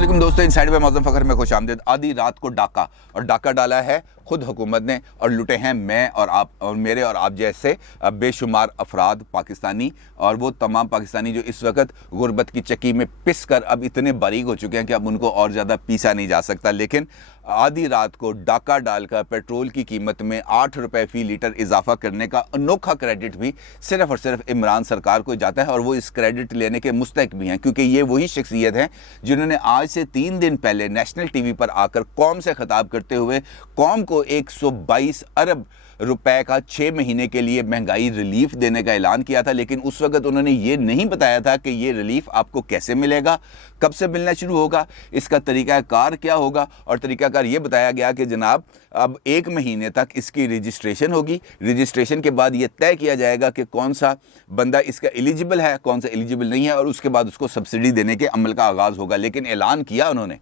अस्सलाम दोस्तों, इनसाइड में मौज़म फ़खर में खुश आमदीद। आधी रात को डाका, और डाका डाला है खुद हुकूमत ने, और लुटे हैं मैं और आप और मेरे और आप जैसे बेशुमार अफराद पाकिस्तानी, और वो तमाम पाकिस्तानी जो इस वक्त गुर्बत की चक्की में पिस कर अब इतने बारीक हो चुके हैं कि अब उनको और ज़्यादा पीसा नहीं जा सकता। लेकिन आधी रात को डाका डालकर पेट्रोल की कीमत में 8 रुपये फ़ी लीटर इजाफा करने का अनोखा क्रेडिट भी सिर्फ़ और सिर्फ इमरान सरकार को जाता है, और वो इस क्रेडिट लेने के मुस्तहिक भी हैं, क्योंकि ये वही शख्सियत हैं जिन्होंने आज से 3 दिन पहले नेशनल टीवी पर आकर कौम से खिताब करते हुए कौम को 122 अरब रुपए का 6 महीने के लिए महंगाई रिलीफ देने का ऐलान किया था। लेकिन उस वक्त उन्होंने ये नहीं बताया था कि ये रिलीफ आपको कैसे मिलेगा, कब से मिलना शुरू होगा, इसका तरीक़ाकार क्या होगा। और तरीक़ाकार ये बताया गया कि जनाब अब 1 महीने तक इसकी रजिस्ट्रेशन होगी। रजिस्ट्रेशन के बाद ये तय किया जाएगा कि कौन सा बंदा इसका एलिजिबल है, कौन सा एलिजिबल नहीं है, और उसके बाद उसको सब्सिडी देने के अमल का आगाज़ होगा। लेकिन ऐलान किया उन्होंने,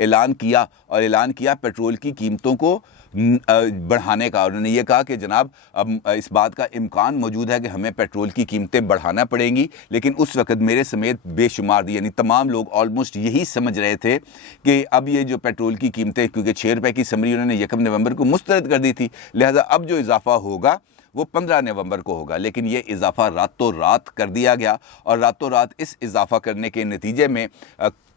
ऐलान किया पेट्रोल की कीमतों को बढ़ाने का। उन्होंने ये कहा कि जनाब अब इस बात का इम्कान मौजूद है कि हमें पेट्रोल की कीमतें बढ़ाना पड़ेंगी। लेकिन उस वक्त मेरे समेत बेशुमार यानी तमाम लोग ऑलमोस्ट यही समझ रहे थे कि अब ये जो पेट्रोल की कीमतें, क्योंकि 6 रुपये की समरी उन्होंने 1 नवंबर को मुस्तरद कर दी थी, लिहाजा अब जो इजाफा होगा वो 15 नवंबर को होगा। लेकिन ये इजाफा रातों रात कर दिया गया, और रातों रात इस इजाफा करने के नतीजे में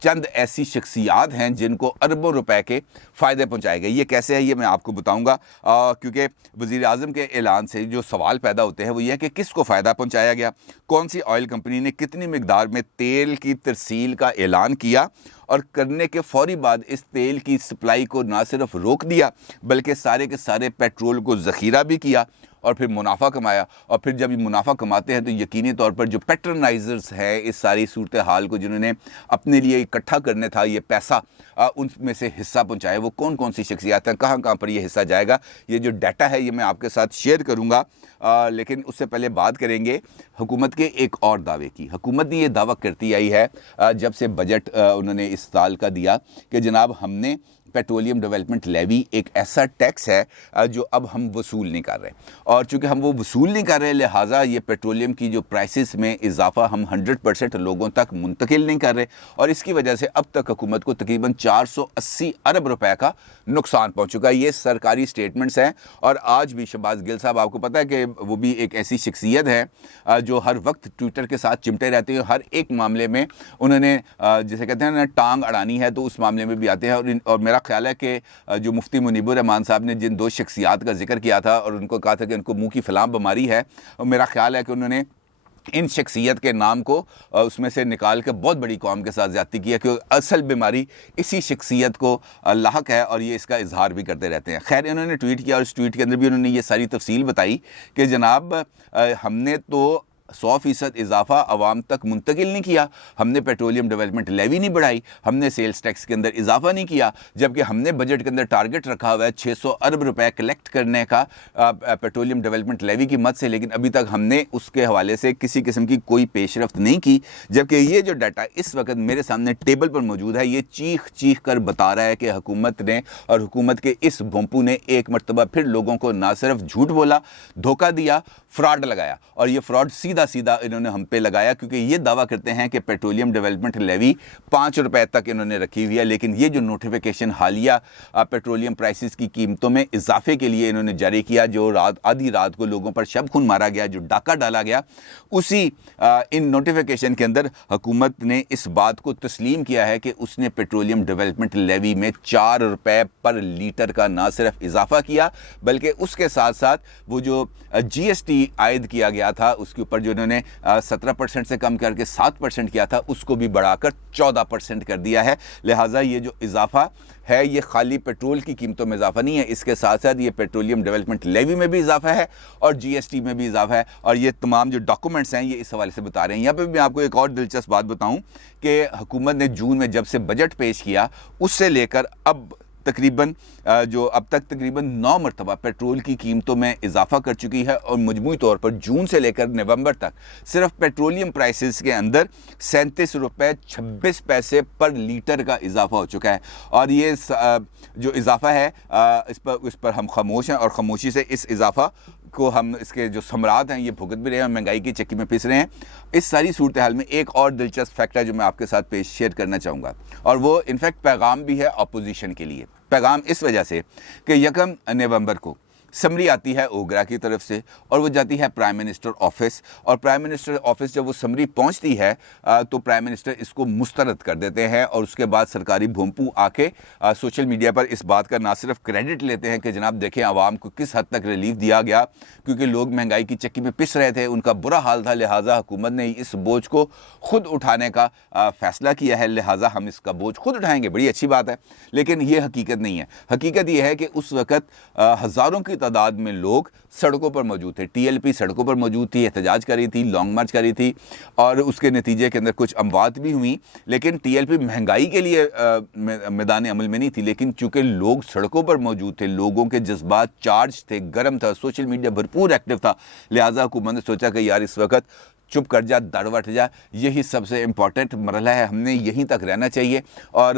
चंद ऐसी शख्सियात हैं जिनको अरबों रुपए के फ़ायदे पहुंचाए गए। ये कैसे है ये मैं आपको बताऊंगा, क्योंकि वज़ीर आज़म के ऐलान से जो सवाल पैदा होते हैं वो ये है कि किसको फ़ायदा पहुंचाया गया, कौन सी ऑयल कंपनी ने कितनी मिकदार में तेल की तरसील का ऐलान किया, और करने के फौरी बाद इस तेल की सप्लाई को ना सिर्फ रोक दिया बल्कि सारे के सारे पेट्रोल को ज़ख़ीरा भी किया और फिर मुनाफा कमाया। और फिर जब ये मुनाफा कमाते हैं तो यकीनी तौर पर जो पैट्रनाइजर्स हैं इस सारी सूरत हाल को, जिन्होंने अपने लिए इकट्ठा करने था ये पैसा, उनमें से हिस्सा पहुंचाए, वो कौन कौन सी शख्सियात हैं, कहाँ कहाँ पर ये हिस्सा जाएगा, ये जो डाटा है ये मैं आपके साथ शेयर करूँगा। लेकिन उससे पहले बात करेंगे हुकूमत के एक और दावे की। हुकूमत ने ये दावा करती आई है जब से बजट उन्होंने इस साल का दिया कि जनाब हमने पेट्रोलियम डेवलपमेंट लेवी एक ऐसा टैक्स है जो अब हम वसूल नहीं कर रहे, और चूँकि हम वो वसूल नहीं कर रहे लिहाजा ये पेट्रोलियम की जो प्राइसेस में इजाफा हम 100% लोगों तक मुंतकिल नहीं कर रहे, और इसकी वजह से अब तक हुकूमत को तकरीबन 480 अरब रुपए का नुकसान पहुँच चुका है। ये सरकारी स्टेटमेंट्स हैं, और आज भी शहबाज गिल साहब, आपको पता है कि वो भी एक ऐसी शख्सियत है जो हर वक्त ट्विटर के साथ चिमटे रहते हैं, हर एक मामले में उन्होंने जिसे कहते हैं ना टांग अड़ानी है, तो उस मामले में भी आते हैं। और मेरा ख्याल है कि जो मुफ्ती मुनीबुर रहमान साहब ने जिन 2 शख्सियात का जिक्र किया था और उनको कहा था कि उनको मुंह की फलाम बीमारी है, और मेरा ख्याल है कि उन्होंने इन शख्सियत के नाम को उसमें से निकाल के बहुत बड़ी कौम के साथ ज़्यादती किया, क्योंकि असल बीमारी इसी शख्सियत को लाहक है, और ये इसका इजहार भी करते रहते हैं। खैर, इन्होंने ट्वीट किया, और इस ट्वीट के अंदर भी उन्होंने ये सारी तफसील बताई कि जनाब हमने तो 100% इजाफा आवाम तक मुंतकिल नहीं किया, हमने पेट्रोलियम डेवलपमेंट लेवी नहीं बढ़ाई, हमने सेल्स टैक्स के अंदर इजाफा नहीं किया, जबकि हमने बजट के अंदर टारगेट रखा हुआ है 600 अरब रुपए कलेक्ट करने का पेट्रोलियम डेवलपमेंट लेवी की मद से, लेकिन अभी तक हमने उसके हवाले से किसी किस्म की कोई पेशरफ्त नहीं की। जबकि ये जो डाटा इस वक्त मेरे सामने टेबल पर मौजूद है, ये चीख चीख कर बता रहा है कि हुकूमत ने और हुकूमत के इस भोंपू ने एक मरतबा फिर लोगों को ना सिर्फ झूठ बोला, धोखा दिया, फ्रॉड लगाया, और ये फ्रॉड सीधा इन्होंने हम पे लगाया, क्योंकि ये दावा करते हैं कि पेट्रोलियम डेवलपमेंट लेवी 5 रुपए तक इन्होंने रखी हुई है। लेकिन ये जो नोटिफिकेशन हालिया पेट्रोलियम प्राइसेस की कीमतों में इजाफे के लिए इन्होंने जारी किया, जो आधी रात को लोगों पर शब खून मारा गया, जो डाका डाला गया, उसी इन नोटिफिकेशन के अंदर हुकूमत ने इस बात को तस्लीम किया है कि उसने पेट्रोलियम डेवलपमेंट लेवी में 4 रुपए पर लीटर का ना सिर्फ इजाफा किया, बल्कि उसके साथ साथ वो जो GST आयद किया गया था उसके ऊपर जो इन्होंने 17% से कम करके 7% किया था, उसको भी बढ़ाकर 14% कर दिया है। लिहाजा ये जो इजाफा है ये खाली पेट्रोल की कीमतों में इजाफा नहीं है, इसके साथ साथ ये पेट्रोलियम डेवलपमेंट लेवी में भी इजाफा है और GST में भी इजाफा है, और ये तमाम जो डॉक्यूमेंट्स हैं ये इस हवाले से बता रहे हैं। यहाँ पे मैं आपको एक और दिलचस्प बात बताऊं कि हुकूमत ने जून में जब से बजट पेश किया उससे लेकर अब तकरीबन जो अब तक तकरीबन 9 मरतबा पेट्रोल की कीमतों में इजाफा कर चुकी है, और मजमूई तौर पर जून से लेकर नवंबर तक सिर्फ पेट्रोलियम प्राइसेस के अंदर 37 रुपये 26 पैसे पर लीटर का इजाफा हो चुका है। और ये जो इजाफा है इस पर हम खामोश हैं, और खामोशी से इस इजाफा کو ہم اس کے جو ثمرات ہیں یہ بھگت بھی رہے ہیں اور مہنگائی کی چکی میں پھنس رہے ہیں۔ اس ساری صورتحال میں ایک اور دلچسپ فیکٹ ہے جو میں آپ کے ساتھ شیئر کرنا چاہوں گا، اور وہ انفیکٹ پیغام بھی ہے اپوزیشن کے لیے۔ پیغام اس وجہ سے کہ 1 نومبر کو سمری آتی ہے اوگرا کی طرف سے اور وہ جاتی ہے پرائم منسٹر آفس، اور پرائم منسٹر آفس جب وہ سمری پہنچتی ہے تو پرائم منسٹر اس کو مسترد کر دیتے ہیں، اور اس کے بعد سرکاری بھونپو آ کے سوشل میڈیا پر اس بات کا نہ صرف کریڈٹ لیتے ہیں کہ جناب دیکھیں عوام کو کس حد تک ریلیف دیا گیا، کیونکہ لوگ مہنگائی کی چکی میں پس رہے تھے، ان کا برا حال تھا، لہٰذا حکومت نے اس بوجھ کو خود اٹھانے کا فیصلہ کیا ہے، لہٰذا ہم اس کا بوجھ خود اٹھائیں گے۔ بڑی اچھی بات ہے، لیکن یہ حقیقت نہیں ہے۔ حقیقت یہ ہے کہ اس وقت ہزاروں کی تعداد میں لوگ سڑکوں پر موجود تھے، ٹی ایل پی سڑکوں پر موجود تھی، احتجاج کر رہی تھی، لانگ مارچ کر رہی تھی، اور اس کے نتیجے کے اندر کچھ اموات بھی ہوئیں، لیکن ٹی ایل پی مہنگائی کے لیے میدان عمل میں نہیں تھی، لیکن چونکہ لوگ سڑکوں پر موجود تھے، لوگوں کے جذبات چارج تھے، گرم تھا، سوشل میڈیا بھرپور ایکٹیو تھا، لہٰذا حکومت نے سوچا کہ یار اس وقت چپ کر جا، دڑ وٹ جا، یہی سب سے امپورٹنٹ مرحلہ ہے، ہم نے یہیں تک رہنا چاہیے، اور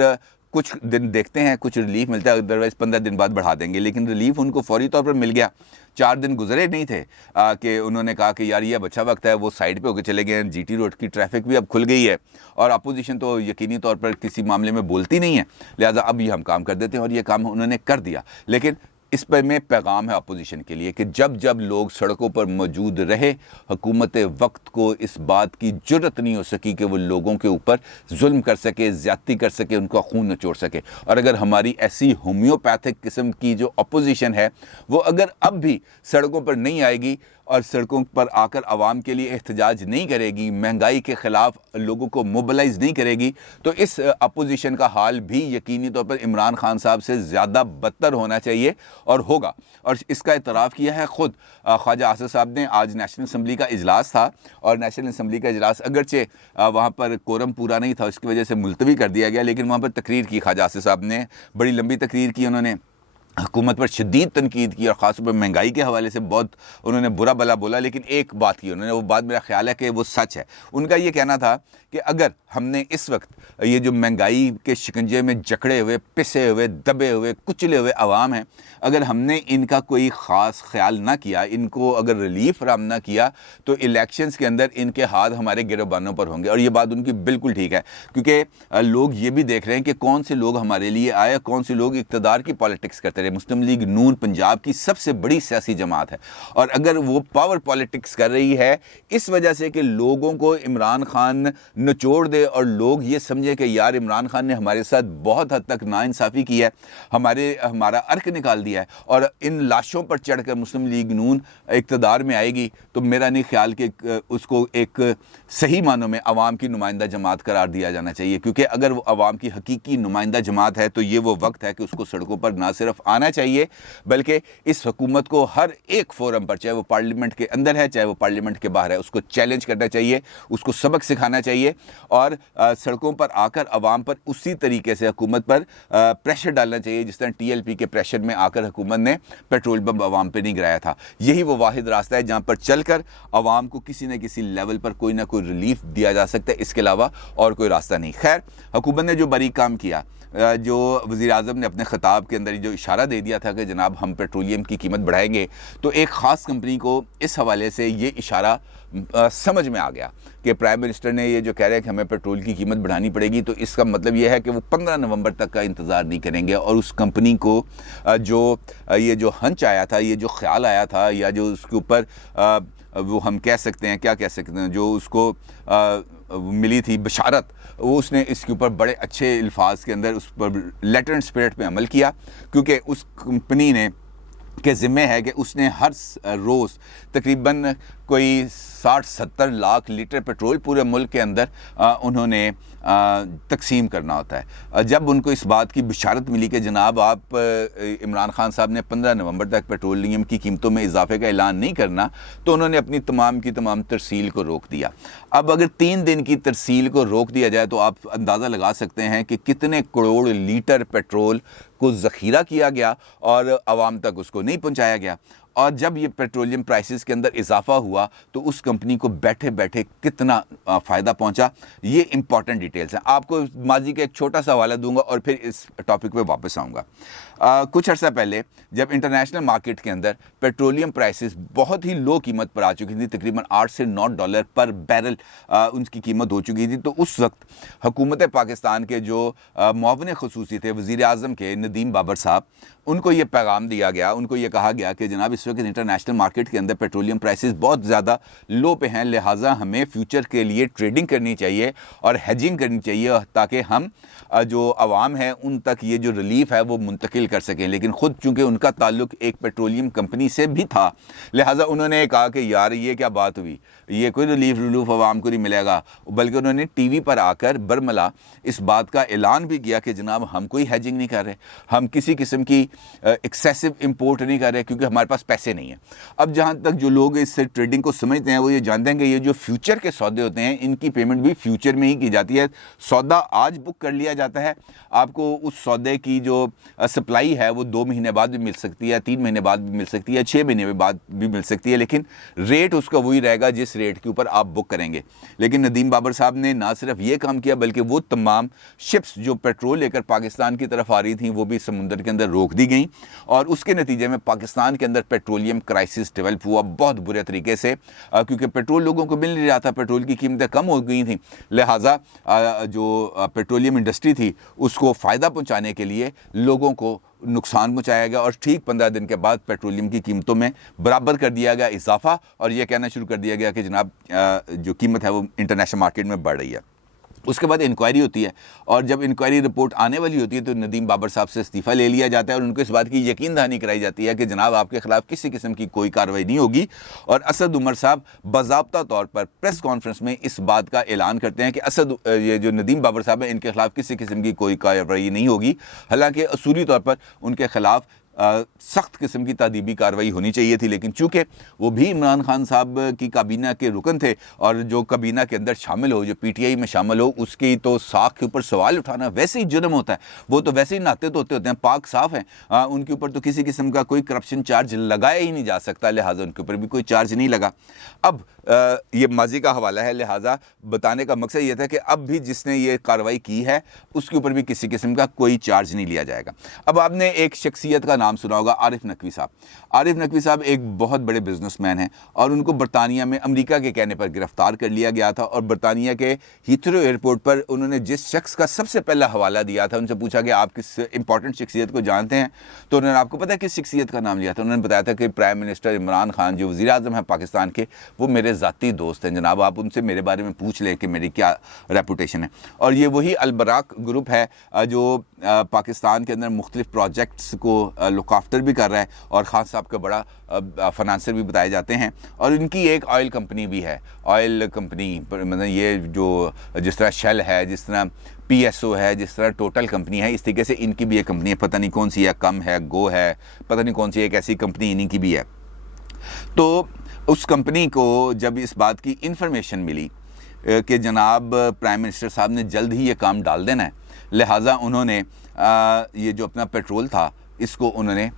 کچھ دن دیکھتے ہیں کچھ ریلیف ملتا ہے، ادروائز 15 دن بعد بڑھا دیں گے، لیکن ریلیف ان کو فوری طور پر مل گیا۔ 4 دن گزرے نہیں تھے کہ انہوں نے کہا کہ یار یہ اب اچھا وقت ہے، وہ سائڈ پہ ہو کے چلے گئے ہیں، جی ٹی روڈ کی ٹریفک بھی اب کھل گئی ہے، اور اپوزیشن تو یقینی طور پر کسی معاملے میں بولتی نہیں ہے، لہٰذا اب یہ ہم کام کر دیتے ہیں، اور یہ کام انہوں نے کر دیا۔ لیکن اس پر میں پیغام ہے اپوزیشن کے لیے کہ جب لوگ سڑکوں پر موجود رہے، حکومت وقت کو اس بات کی جرت نہیں ہو سکی کہ وہ لوگوں کے اوپر ظلم کر سکے، زیادتی کر سکے، ان کا خون نچوڑ سکے۔ اور اگر ہماری ایسی ہومیوپیتھک قسم کی جو اپوزیشن ہے وہ اگر اب بھی سڑکوں پر نہیں آئے گی اور سڑکوں پر آ کر عوام کے لیے احتجاج نہیں کرے گی، مہنگائی کے خلاف لوگوں کو موبلائز نہیں کرے گی، تو اس اپوزیشن کا حال بھی یقینی طور پر عمران خان صاحب سے زیادہ بدتر ہونا چاہیے، اور ہوگا۔ اور اس کا اعتراف کیا ہے خود خواجہ آصف صاحب نے۔ آج نیشنل اسمبلی کا اجلاس تھا، اور نیشنل اسمبلی کا اجلاس اگرچہ وہاں پر کورم پورا نہیں تھا، اس کی وجہ سے ملتوی کر دیا گیا، لیکن وہاں پر تقریر کی خواجہ آصف صاحب نے، بڑی لمبی تقریر کی، انہوں نے حکومت پر شدید تنقید کی، اور خاص طور پر مہنگائی کے حوالے سے بہت انہوں نے برا بلا بولا، لیکن ایک بات کی انہوں نے، وہ بات میرا خیال ہے کہ وہ سچ ہے۔ ان کا یہ کہنا تھا کہ اگر ہم نے اس وقت یہ جو مہنگائی کے شکنجے میں جکڑے ہوئے، پسے ہوئے، دبے ہوئے، کچلے ہوئے عوام ہیں، اگر ہم نے ان کا کوئی خاص خیال نہ کیا، ان کو اگر ریلیف فراہم نہ کیا، تو الیکشنز کے اندر ان کے ہاتھ ہمارے گروبانوں پر ہوں گے۔ اور یہ بات ان کی بالکل ٹھیک ہے، کیونکہ لوگ یہ بھی دیکھ رہے ہیں کہ کون سے لوگ ہمارے لیے آئے، کون سے لوگ اقتدار کی پالیٹکس کرتے رہے۔ مسلم لیگ نون پنجاب کی سب سے بڑی سیاسی جماعت ہے، اور اگر وہ پاور پالیٹکس کر رہی ہے اس وجہ سے کہ لوگوں کو عمران خان نچوڑ دے، اور لوگ یہ سمجھے کہ یار عمران خان نے ہمارے ساتھ بہت حد تک ناانصافی کی ہے، ہمارا عرق نکال دیا ہے، اور ان لاشوں پر چڑھ کر مسلم لیگ نون اقتدار میں آئے گی، تو میرا نہیں خیال کہ اس کو ایک صحیح معنوں میں عوام کی نمائندہ جماعت قرار دیا جانا چاہیے، کیونکہ اگر وہ عوام کی حقیقی نمائندہ جماعت ہے تو یہ وہ وقت ہے کہ اس کو سڑکوں پر نہ صرف آنا چاہیے بلکہ اس حکومت کو ہر ایک فورم پر، چاہے وہ پارلیمنٹ کے اندر ہے چاہے وہ پارلیمنٹ کے باہر ہے، اس کو چیلنج کرنا چاہیے، اس کو سبق سکھانا چاہیے، اور سڑکوں پر آ کر عوام پر اسی طریقے سے حکومت پر پریشر ڈالنا چاہیے جس طرح ٹی ایل پی کے پریشر میں آ کر حکومت نے پیٹرول بم عوام پہ نہیں گرایا تھا۔ یہی وہ واحد راستہ ہے جہاں پر چل کر عوام کو کسی نہ کسی لیول پر کوئی نہ کوئی ریلیف دیا جا سکتا ہے، اس کے علاوہ اور کوئی راستہ نہیں۔ خیر، حکومت نے جو باریک کام کیا، جو وزیر اعظم نے اپنے خطاب کے اندر جو اشارہ دے دیا تھا کہ جناب ہم پیٹرولیم کی قیمت بڑھائیں گے، تو ایک خاص کمپنی کو اس حوالے سے یہ اشارہ سمجھ میں آ گیا کہ پرائم منسٹر نے یہ جو کہہ رہے ہیں کہ ہمیں پیٹرول کی قیمت بڑھانی پڑے گی، تو اس کا مطلب یہ ہے کہ وہ 15 نومبر تک کا انتظار نہیں کریں گے، اور اس کمپنی کو جو یہ جو ہنچ آیا تھا، یہ جو خیال آیا تھا، یا جو اس کے اوپر وہ ہم کہہ سکتے ہیں، کیا کہہ سکتے ہیں، جو اس کو ملی تھی بشارت، وہ اس نے اس کے اوپر بڑے اچھے الفاظ کے اندر اس پر لیٹر اینڈ اسپرٹ پہ عمل کیا، کیونکہ اس کمپنی نے کے ذمہ ہے کہ اس نے ہر روز تقریباً کوئی 60-70 لاکھ لیٹر پیٹرول پورے ملک کے اندر انہوں نے تقسیم کرنا ہوتا ہے۔ جب ان کو اس بات کی بشارت ملی کہ جناب آپ عمران خان صاحب نے 15 نومبر تک پیٹرولیم کی قیمتوں میں اضافے کا اعلان نہیں کرنا، تو انہوں نے اپنی تمام کی تمام ترسیل کو روک دیا۔ اب اگر 3 دن کی ترسیل کو روک دیا جائے تو آپ اندازہ لگا سکتے ہیں کہ کتنے کروڑ لیٹر پیٹرول کو ذخیرہ کیا گیا اور عوام تک اس کو نہیں پہنچایا گیا۔ اور جب یہ پیٹرولیم پرائسز کے اندر اضافہ ہوا تو اس کمپنی کو بیٹھے بیٹھے کتنا फ़ायदा पहुंचा, ये इंपॉर्टेंट डिटेल्स हैं। आपको माजी का एक छोटा सा हवाला दूंगा और फिर इस टॉपिक पे वापस आऊँगा। कुछ अर्सा पहले जब इंटरनेशनल मार्केट के अंदर पेट्रोलियम प्राइसेस बहुत ही लो कीमत पर आ चुकी थी, तकरीबन $8 से $9 पर बैरल उनकी कीमत हो चुकी थी, तो उस वक्त हुकूमत पाकिस्तान के जो मुआविन ख़ुसूसी थे वज़ीर आज़म के नदीम बाबर साहब, उनको ये पैगाम दिया गया, उनको ये कहा गया कि जनाब इस वक्त इंटरनेशनल मार्केट के अंदर पेट्रोलियम प्राइसेस बहुत ज़्यादा लो पे हैं, लिहाजा हमें फ्यूचर के लिए ट्रेडिंग करनी चाहिए और हेजिंग करनी चाहिए ताकि हम जो आवाम है उन तक ये जो रिलीफ है वो मुंतकिल कर सकें। लेकिन ख़ुद चूँकि उनका ताल्लुक एक पेट्रोलियम कंपनी से भी था, लिहाजा उन्होंने कहा कि यार ये क्या बात हुई, ये कोई रिलीफ आवाम को नहीं मिलेगा। बल्कि उन्होंने टीवी पर आकर बरमला इस बात का ऐलान भी किया कि जनाब हम कोई हेजिंग नहीं कर रहे, हम किसी किस्म की एक्सेसिव इंपोर्ट नहीं कर रहे क्योंकि हमारे पास पैसे नहीं हैं। अब जहाँ तक जो लोग इस ट्रेडिंग को समझते हैं वो ये जानते हैं कि ये जो फ्यूचर के सौदे होते हैं इनकी पेमेंट भी फ्यूचर में ही की जाती है। सौदा आज बुक कर लिया जाता है, आपको उस सौदे की जो सप्लाई है वो 2 महीने बाद भी मिल सकती है, 3 महीने बाद भी मिल सकती है, 6 महीने बाद भी मिल सकती है, लेकिन रेट उसका वही रहेगा जिस रेट के ऊपर आप बुक करेंगे। लेकिन नदीम बाबर साहब ने ना सिर्फ ये काम किया बल्कि वो तमाम शिप्स जो पेट्रोल लेकर पाकिस्तान की तरफ आ रही थी वो भी समुंदर के अंदर रोक दी गई और उसके नतीजे में पाकिस्तान के अंदर पेट्रोलियम क्राइसिस डेवलप हुआ बहुत बुरे तरीके से, क्योंकि पेट्रोल लोगों को मिल नहीं रहा था, पेट्रोल की कीमतें कम हो गई थी। लिहाजा जो पेट्रोलियम इंडस्ट्री थी उसको फ़ायदा पहुंचाने के लिए लोगों को नुकसान पहुंचाया गया और ठीक 15 दिन के बाद पेट्रोलियम की कीमतों में बराबर कर दिया गया इजाफा और यह कहना शुरू कर दिया गया कि जनाब जो कीमत है वो इंटरनेशनल मार्केट में बढ़ रही है। उसके बाद इंक्वायरी होती है और जब इंक्वायरी रिपोर्ट आने वाली होती है तो नदीम बाबर साहब से इस्तीफ़ा ले लिया जाता है और उनको इस बात की यकीन दहानी कराई जाती है कि जनाब आपके खिलाफ किसी किस्म की कोई कार्रवाई नहीं होगी। और असद उमर साहब बाज़ाब्ता तौर पर प्रेस कॉन्फ्रेंस में इस बात का ऐलान करते हैं कि ये जो नदीम बाबर साहब हैं इनके खिलाफ किसी किस्म की कोई कार्रवाई नहीं होगी। हालांकि असूली तौर पर उनके खिलाफ सख्त किस्म की तादीबी कार्रवाई होनी चाहिए थी, लेकिन चूँकि वो भी इमरान खान साहब की काबीना के रुकन थे और जो काबीना के अंदर शामिल हो, जो पीटीआई में शामिल हो, उसकी तो साख के ऊपर सवाल उठाना वैसे ही जुर्म होता है। वो तो वैसे ही नाते धोते होते हैं, पाक साफ़ हैं, उनके ऊपर तो किसी किस्म का कोई करप्शन चार्ज लगाया ही नहीं जा सकता, लिहाजा उनके ऊपर भी कोई चार्ज नहीं लगा। अब ये माजी का हवाला है, लिहाजा बताने का मकसद ये था कि अब भी जिसने ये कार्रवाई की है उसके ऊपर भी किसी किस्म का कोई चार्ज नहीं लिया जाएगा। अब आपने एक शख्सियत का नाम सुना होगा, आरिफ नकवी साहब। आरिफ नकवी साहब एक बहुत बड़े बिजनेसमैन हैं और उनको बरतानिया में अमेरिका के कहने पर गिरफ्तार कर लिया गया था और बरतानिया के हीथ्रो एयरपोर्ट पर उन्होंने जिस शख्स का सबसे पहला हवाला दिया था, उनसे पूछा कि आप किस इंपॉर्टेंट शख्सियत को जानते हैं, तो उन्होंने आपको पता है किस शख्सियत का नाम लिया था? उन्होंने बताया था कि प्राइम मिनिस्टर इमरान खान जो वज़ीर आज़म हैं पाकिस्तान के, वो मेरे ज़ाती दोस्त हैं जनाब, आप उनसे मेरे बारे में पूछ लें कि मेरी क्या रेपुटेशन है। और ये वही अलबराक ग्रुप है जो पाकिस्तान के अंदर मुख्तलिफ प्रोजेक्ट्स को लुक आफ्टर भी कर रहा है और ख़ान साहब का बड़ा फाइनेंसर भी बताए जाते हैं। और इनकी एक ऑयल कंपनी भी है, ऑयल कंपनी मतलब ये जो जिस तरह शेल है, जिस तरह PSO है, जिस तरह टोटल कंपनी है, इस तरीके से इनकी भी एक कंपनी है, पता नहीं कौन सी है, कम है, गो है, पता नहीं कौन सी एक ऐसी कंपनी इन्हीं की भी है। तो उस कंपनी को जब इस बात की इन्फॉर्मेशन मिली कि जनाब प्राइम मिनिस्टर साहब ने जल्द ही ये काम डाल देना है, लिहाजा उन्होंने ये जो अपना पेट्रोल था इसको उन्होंने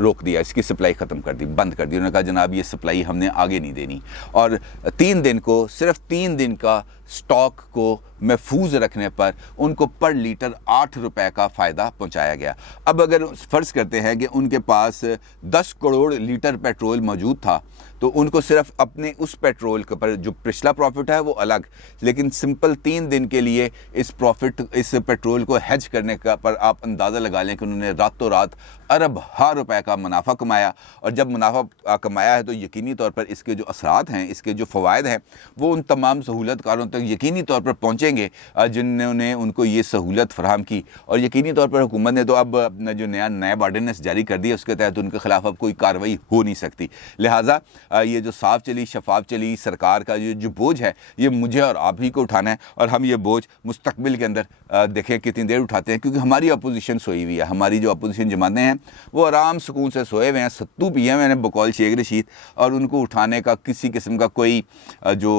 रोक दिया, इसकी सप्लाई ख़त्म कर दी, बंद कर दी। उन्होंने कहा जनाब ये सप्लाई हमने आगे नहीं देनी और 3 दिन को, सिर्फ 3 दिन का स्टॉक को महफूज रखने पर उनको पर लीटर 8 रुपए का फ़ायदा पहुंचाया गया। अब अगर फ़र्ज़ करते हैं कि उनके पास 10 करोड़ लीटर पेट्रोल मौजूद था तो उनको सिर्फ अपने उस पेट्रोल के पर जो पिछला प्रॉफिट है वो अलग, लेकिन सिंपल 3 दिन के लिए इस पेट्रोल को हेज करने का पर आप अंदाज़ा लगा लें कि उन्होंने रातों रात अरब रुपए का मुनाफा कमाया। और जब मुनाफा कमाया है तो यकीनी तौर पर इसके जो असरात हैं, इसके जो फ़वाइद हैं वो उन तमाम सहूलतकारों तक यकीनी तौर पर पहुँचेंगे जिन्होंने उनको ये सहूलत फराहम की। और यकीनी तौर पर हुकूमत ने तो अब अपना जो नया ऑर्डिनेंस जारी कर दिया उसके तहत उनके खिलाफ अब कोई कार्रवाई हो नहीं सकती। लिहाजा ये जो साफ चली शफाफ चली सरकार का जो बोझ है ये मुझे और आप ही को उठाना है और हम ये बोझ मुस्तकबिल के अंदर देखें कितनी देर उठाते हैं, क्योंकि हमारी अपोजिशन सोई हुई है, हमारी जो अपोजिशन जमातें हैं वो आराम सुकून से सोए हुए हैं, सत्तू पिए हुए हैं बकौल शेख रशीद, और उनको उठाने का किसी किस्म का कोई जो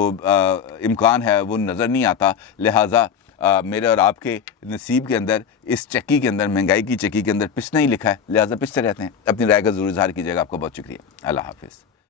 इम्कान है वो नज़र नहीं आता। लिहाजा मेरे और आपके नसीब के अंदर इस चक्की के अंदर, महंगाई की चक्की के अंदर पिसना ही लिखा है, लिहाजा पिसते रहते हैं। अपनी राय का ज़रूर इज़हार कीजिएगा। आपका बहुत शुक्रिया। अल्लाह हाफ़िज़।